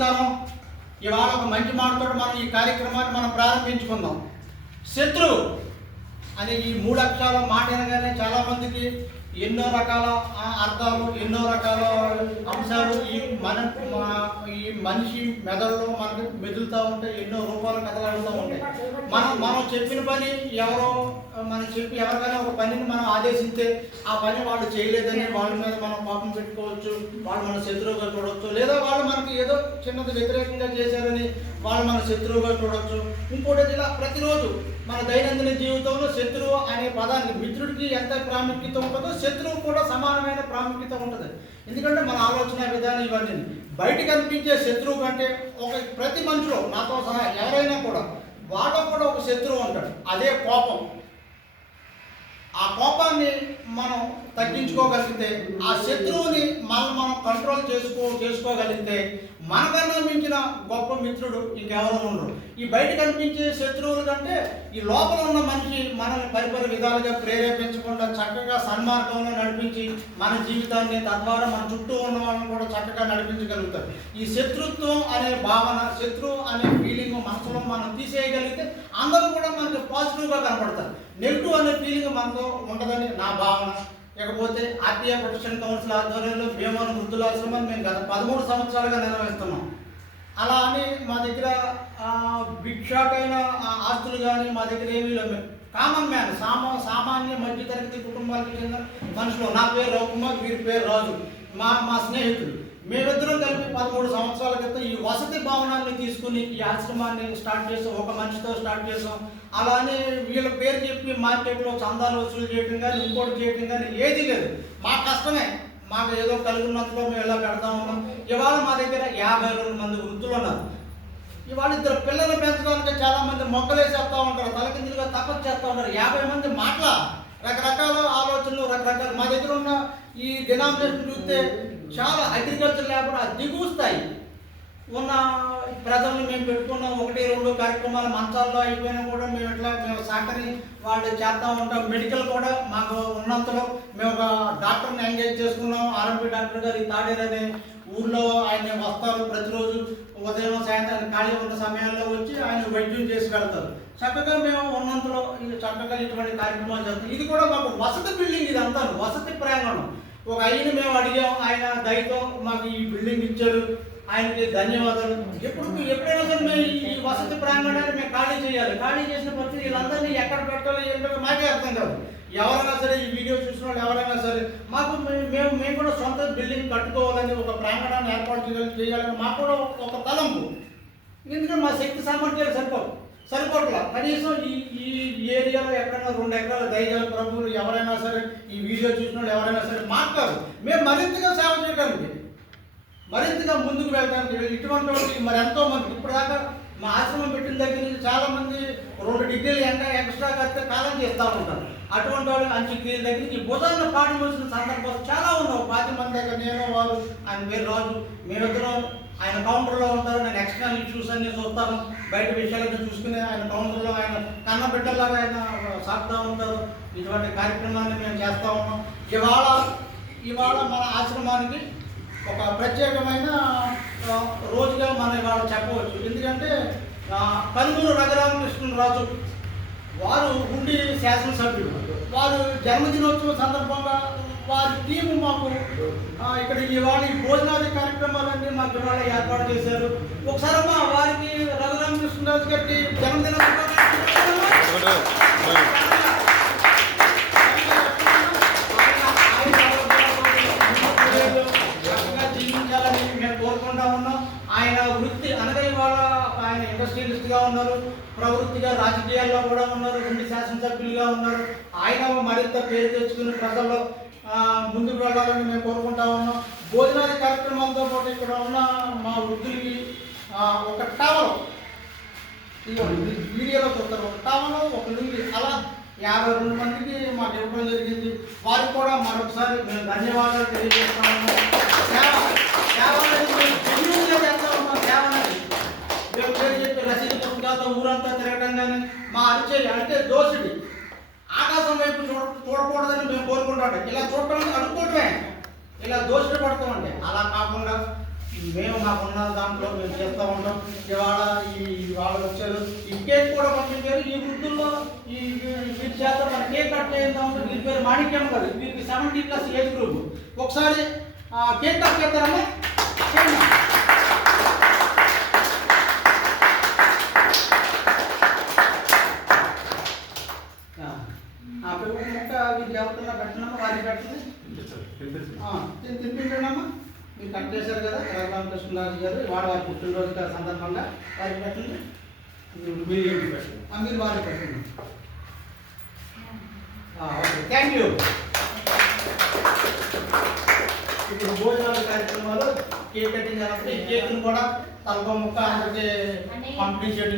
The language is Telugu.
నమస్కారం. ఇవాళ ఒక మంచి మాటతో మనం ఈ కార్యక్రమాన్ని మనం ప్రారంభించుకుందాం. శత్రువు అనే ఈ 3 అక్షరాల మాట అనగానే చాలామందికి ఎన్నో రకాల అర్థాలు, ఎన్నో రకాల అంశాలు ఈ మనిషి మెదడులో మనకి మెదులుతూ ఉంటాయి. ఎన్నో రూపాలు కదలాడుతూ ఉంటాయి. మనం చెప్పిన పని ఎవరికైనా ఒక పనిని మనం ఆదేశిస్తే ఆ పని వాళ్ళు చేయలేదని వాళ్ళ మీద మనం కోపం పెట్టుకోవచ్చు, వాళ్ళు మన శత్రువుగా చూడవచ్చు. లేదా వాళ్ళు మనకి ఏదో చిన్నది వ్యతిరేకంగా చేశారని వాళ్ళు మన శత్రువుగా చూడవచ్చు. ఇంకోటి ఇలా ప్రతిరోజు మన దైనందిన జీవితంలో శత్రువు అనే పదానికి మిత్రుడికి ఎంత ప్రాముఖ్యత ఉంటుందో శత్రువు కూడా సమానమైన ప్రాముఖ్యత ఉంటుంది. ఎందుకంటే మన ఆలోచన విధానం ఇవన్నీ బయటకు కనిపించే శత్రువు కంటే ప్రతి మనిషిలో నాతో సహా ఎవరైనా కూడా వాళ్ళకు కూడా ఒక శత్రువు ఉంటాడు. అదే కోపం. ఆ కోపాన్ని మనం తగ్గించుకోగలిగితే, ఆ శత్రువుని మనం కంట్రోల్ చేసుకోగలిగితే మనకన్నా మించిన గొప్ప మిత్రుడు ఇంకెవరూ ఉండరు. ఈ బయట కనిపించే శత్రువుల కంటే ఈ లోపల ఉన్న మనిషి మనల్ని పరిపరి విధాలుగా ప్రేరేపించకుండా చక్కగా సన్మార్గంలో నడిపించి మన జీవితాన్ని, తద్వారా మన చుట్టూ ఉన్న వాళ్ళని కూడా చక్కగా నడిపించగలుగుతారు. ఈ శత్రుత్వం అనే భావన, శత్రువు అనే ఫీలింగ్ మనసులో మనం తీసేయగలిగితే అందరూ కూడా మనకి పాజిటివ్గా కనపడతారు. నెగిటివ్ అనే ఫీలింగ్ మనతో ఉండదని నా భావన. ఇకపోతే ఆర్టీఐ ప్రొటెక్షన్ కౌన్సిల్ ఆధ్వర్యంలో భీమవరం వృద్ధులాశ్రమాన్ని మేము గత 13 సంవత్సరాలుగా నిర్వహిస్తున్నాం. అలా అని మా దగ్గర భిక్షాటైన ఆస్తులు కానీ మా దగ్గర ఏమీ లేవు. కామన్ మ్యాన్, సామాన్య మధ్యతరగతి కుటుంబాలకు చెందిన మనుషులు. నా పేరు రవికుమార్, వీరి పేరు రాజు. మా స్నేహితులు మేమిద్దరం కలిపి 13 సంవత్సరాల క్రితం ఈ వసతి భవనాన్ని తీసుకుని ఈ ఆశ్రమాన్ని స్టార్ట్ చేసాం. ఒక మనిషితో స్టార్ట్ చేసాం. అలానే వీళ్ళ పేరు చెప్పి మార్కెట్లో చందాలు వసూలు చేయడం కానీ, ఇంకోటి చేయడం కానీ ఏది లేదు. మా కష్టమే, మాకు ఏదో కలుగున్నంతలో మేము ఇలా పెడతా ఉన్నాం. ఇవాళ మా దగ్గర 52 మంది వృద్ధులు ఉన్నారు. ఇవాళ 2 పిల్లలు పెంచడానికి చాలామంది మొక్కలేసేస్తూ ఉంటారు, తలకిందులుగా తపస్సు చేస్తూ ఉంటారు. 50 మంది మాటల రకరకాల ఆలోచనలు, రకరకాల మా దగ్గర ఉన్న ఈ డినామినేషన్ చూస్తే చాలా అగ్రికల్చర్ లేబర్ దిగువ స్థాయి ఉన్న ప్రజలను మేము పెట్టుకున్నాం. 1-2 కార్యక్రమాలు మంచాల్లో అయిపోయినా కూడా మేము సాకరి వాళ్ళు చేస్తూ ఉంటాం. మెడికల్ కూడా మాకు ఉన్నంతలో మేము ఒక డాక్టర్ని ఎంగేజ్ చేసుకున్నాం. ఆర్ఎంపీ డాక్టర్ గారు ఈ తాడేరు అనే ఊర్లో ఆయన వస్తారు. ప్రతిరోజు ఉదయం సాయంత్రం ఖాళీ ఉన్న సమయాల్లో వచ్చి ఆయన వైద్యం చేసి వెళ్తారు. చక్కగా మేము ఉన్నంతలో చక్కగా ఇటువంటి కార్యక్రమాలు చేస్తాం. ఇది కూడా మాకు వసతి బిల్డింగ్, ఇది అంతా వసతి ప్రాంగణం. ఒక ఆయన మేము అడిగాం, ఆయన దయతో మాకు ఈ బిల్డింగ్ ఇచ్చారు. ఆయనకి ధన్యవాదాలు. ఎప్పుడైనా సరే మేము ఈ వసతి ప్రాంగణాన్ని మేము ఖాళీ చేయాలి. ఖాళీ చేసిన పరిస్థితి వీళ్ళందరినీ ఎక్కడ పెట్టాలి ఏంటో మాకే అర్థం కాదు. ఎవరైనా సరే ఈ వీడియో చూసిన వాళ్ళు ఎవరైనా సరే మాకు మేము కూడా సొంత బిల్డింగ్ కట్టుకోవాలని, ఒక ప్రాంగణాన్ని ఏర్పాటు చేయాలని మాకు కూడా ఒక తలంపు. ఎందుకంటే మా శక్తి సామర్థ్యాలు సరిపోట్లా. కనీసం ఈ ఏరియాలో ఎక్కడైనా 2 ఎకరాల దైవాల ప్రభువులు ఎవరైనా సరే ఈ వీడియో చూసిన వాళ్ళు ఎవరైనా సరే మాట్లాడు. మేము మరింతగా సేవ చేయడానికి, మరింతగా ముందుకు వెళ్ళడానికి ఇటువంటి వాళ్ళకి మరి ఎంతో మంది ఇప్పటిదాకా మా ఆశ్రమం పెట్టిన దగ్గర నుంచి చాలామంది 2 డిగ్రీలు ఎక్స్ట్రా కడితే కాలం చేస్తూ ఉంటారు. అటువంటి వాళ్ళు అంత్యక్రియల దగ్గర నుంచి భుజాన్ని పాటు మోసిన సందర్భాలు చాలా ఉన్నాయి. 10 మంది దగ్గర నేను, వారు, ఆయన పేరు రాజు, మేమిద్దరం ఆయన కౌంటర్లో ఉంటారు. నేను ఎక్స్టర్నల్ ఇష్యూస్ అన్ని చూస్తాను, బయట విషయాలను చూసుకుని ఆయన కౌంటర్లో ఆయన కన్న బిడ్డలాగా ఆయన సాగుతూ ఉంటారు. ఇటువంటి కార్యక్రమాన్ని మేము చేస్తూ ఉన్నాం. ఇవాళ మన ఆశ్రమానికి ఒక ప్రత్యేకమైన రోజుగా మనం ఇవాళ చెప్పవచ్చు. ఎందుకంటే కనుమూరు రఘురామకృష్ణరాజు వారు ఉండి శాసనసభ్యులు, వారు జన్మదినోత్సవం సందర్భంగా వారి టీము మాకు ఇక్కడ ఇవాళ ఈ భోజనాది కార్యక్రమాలన్నీ మాకు ఇవాళ ఏర్పాటు చేశారు. ఒకసారి వారికి రఘురామకృష్ణరాజు గారికి జన్మదిన జీవించాలని మేము కోరుకుంటా ఉన్నాం. ఆయన వృత్తి అనగా ఇవాళ ఆయన ఇండస్ట్రియలిస్ట్గా ఉన్నారు, ప్రవృత్తిగా రాజకీయాల్లో కూడా ఉన్నారు, 2 శాసనసభ్యులుగా ఉన్నారు. ఆయన మరింత పేరు తెచ్చుకుని ప్రజల్లో ముందుకు వెళ్ళాలని మేము కోరుకుంటా ఉన్నాం. భోజనాది కార్యక్రమాలతో పాటు ఇక్కడ ఉన్న మా వృద్ధులకి ఒక టవల్, వీడియోలో చూస్తారు, ఒక టవల్, ఒక లుంగి, అలా 52 మందికి మాకు ఇవ్వడం జరిగింది. వారికి కూడా మరొకసారి మేము ధన్యవాదాలు తెలియజేస్తాము. మేము పేరు చెప్పి రసీదు పుస్తకాలతో ఊరంతా తిరగడం కానీ మా అరిచేయి అంటే దోషుడి ఆకాశం వైపు చూడకూడదని మేము కోరుకుంటాం. ఇలా చూడటం అడుక్కోవటమే, ఇలా దోషుడు పడతామంటే అలా కాకుండా మేము మాకున్న దాంట్లో మేము చేస్తూ ఉంటాం. ఇవాళ ఈ వాళ్ళు వచ్చారు, ఈ కేక్ కూడా పంపించారు. ఈ వృద్ధుల్లో ఈ వీరి చేత మన కేక్ కట్ చేద్దాం. వీరి పేరు మాణిక్యం గారు, వీరికి 70+ ఏజ్ గ్రూప్. ఒకసారి కేక్ కట్ చేస్తారమ్మా, చేయండి. ముక్క వీరికి ఎవరికన్నా పెట్టినమ్మా, వారికి పెట్టండి, తినిపించండి అమ్మా. మీరు కట్ చేశారు కదా రఘురామకృష్ణరాజు గారు, వారి పుట్టినరోజు సందర్భంగా వారికి పెట్టండి. మీరు వారికి పెట్టండి. Okay, thank you. ఇప్పుడు భోజనాల కార్యక్రమాలు కేక్ కటింగ్ జరుగుతుంది. ఈ కేక్ను కూడా తలప ముక్క అందరికీ పంపిణీ చేయడం